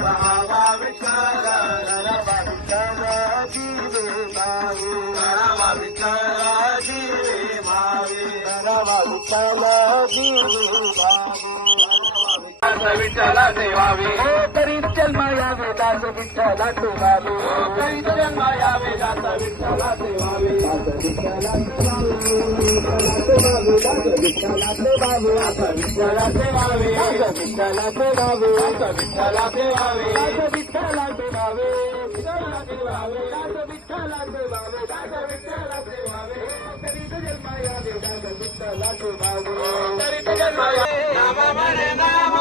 पाहावा विठ्ठल नरवा विठ्ठल दिवे मावे नरवा विठ्ठल दिवे मावे नरवा विठ्ठल दिवे मावे विठ्ठला देवावे हो करीत जन्म यावे दास विठ्ठला देवावे हो करीत जन्म यावे दास विठ्ठला देवावे दास विठ्ठला देवावे दास विठ्ठला देवावे दास विठ्ठला देवावे दास विठ्ठला देवावे दास विठ्ठला देवावे दास विठ्ठला देवावे विठ्ठला देवावे दास विठ्ठला देवावे दास विठ्ठला देवावे करीत जन्म यावे दास विठ्ठला देवावे करीत जन्म यावे नाम मरे नाम